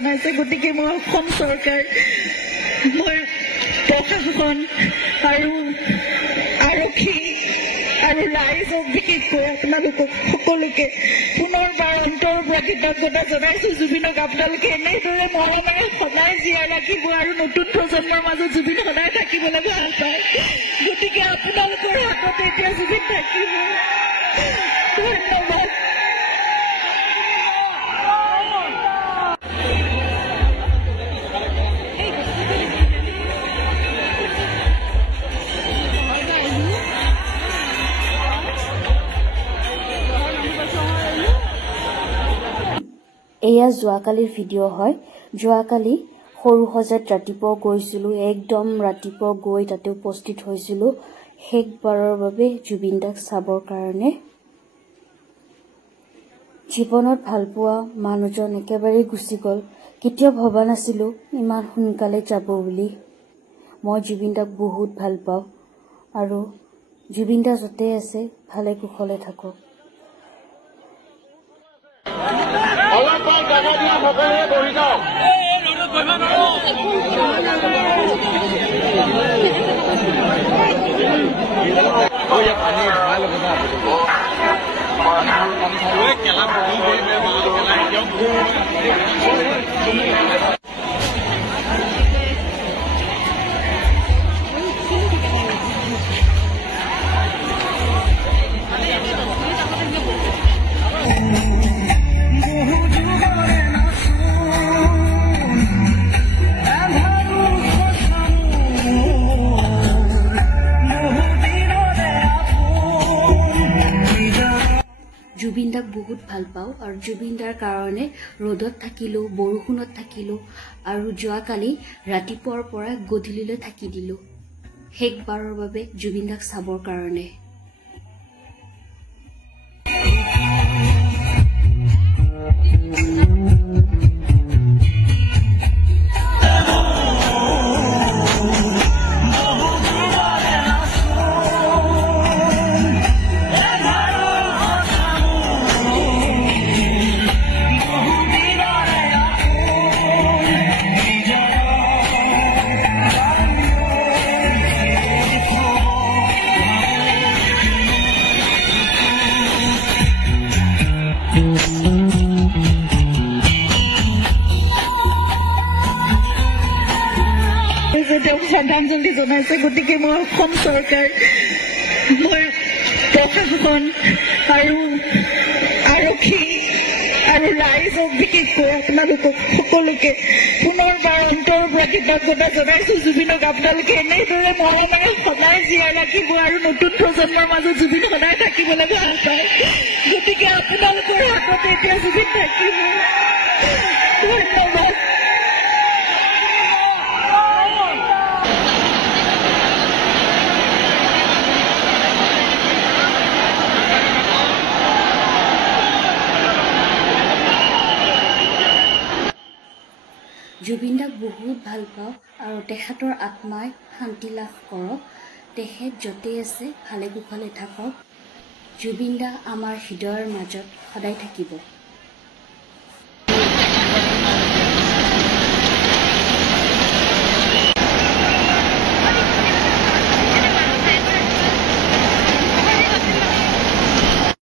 জনাইছে গতিকে মই অসম চৰকাৰ মই প্ৰশাসন আৰু আৰক্ষী আৰু ৰাইজক বিশেষকৈ আপোনালোকক সকলোকে পুনৰবাৰ অন্তৰৰ পৰা কৃতজ্ঞতা জনাইছো জুবিনক আপোনালোকে এনেদৰে মৰমেৰে সদায় জীয়াই ৰাখিব আৰু নতুন প্ৰজন্মৰ মাজত জুবিন সদায় থাকিবলৈ ভাল পায় গতিকে আপোনালোকৰ হাততে এতিয়া জুবিন থাকিব ধন্যবাদ এয়া যোৱাকালিৰ ভিডিঅ' হয় যোৱাকালি সৰু সজাত ৰাতিপুৱা গৈছিলোঁ একদম ৰাতিপুৱা গৈ তাতে উপস্থিত হৈছিলোঁ শেষবাৰৰ বাবে জুবিন দাক চাবৰ কাৰণে জীৱনত ভালপোৱা মানুহজন একেবাৰে গুচি গ'ল কেতিয়াও ভবা নাছিলোঁ ইমান সোনকালে যাব বুলি মই জুবিন দাক বহুত ভাল পাওঁ আৰু জুবিন দা য'তে আছে ভালে কুশলে থাকক অলপমান জাগা দিয়া সকলোৱে বহি যাওক জুবিন দাক বহুত ভাল পাওঁ আৰু জুবিন দাৰ কাৰণে ৰ'দত থাকিলোঁ বৰষুণত থাকিলোঁ আৰু যোৱাকালি ৰাতিপুৱাৰ পৰা গধূলিলৈ থাকি দিলোঁ শেষবাৰৰ বাবে জুবিন দাক চাবৰ কাৰণে শ্ৰদ্ধাঞ্জলি জনাইছে গতিকে মই অসম চৰকাৰ মই প্ৰশাসন আৰু আৰক্ষী আৰু ৰাইজক বিশেষকৈ আপোনালোকক সকলোকে পুনৰবাৰ অন্তৰৰ পৰা কৃতজ্ঞতা জনাইছো জুবিনক আপোনালোকে এনেদৰে মৰমেৰে সদায় জীয়াই ৰাখিব আৰু নতুন প্ৰজন্মৰ মাজত জুবিন সদায় থাকিবলৈ ভাল পায় গতিকে আপোনালোকৰ হাততে এতিয়া জুবিন থাকিব ধন্যবাদ জুবিন দাক বহুত ভাল পাওঁ আৰু তেখেতৰ আত্মাই শান্তি লাভ কৰক তেখেত য'তে আছে ভালে কুশলে থাকক জুবিন দা আমাৰ হৃদয়ৰ মাজত সদায় থাকিব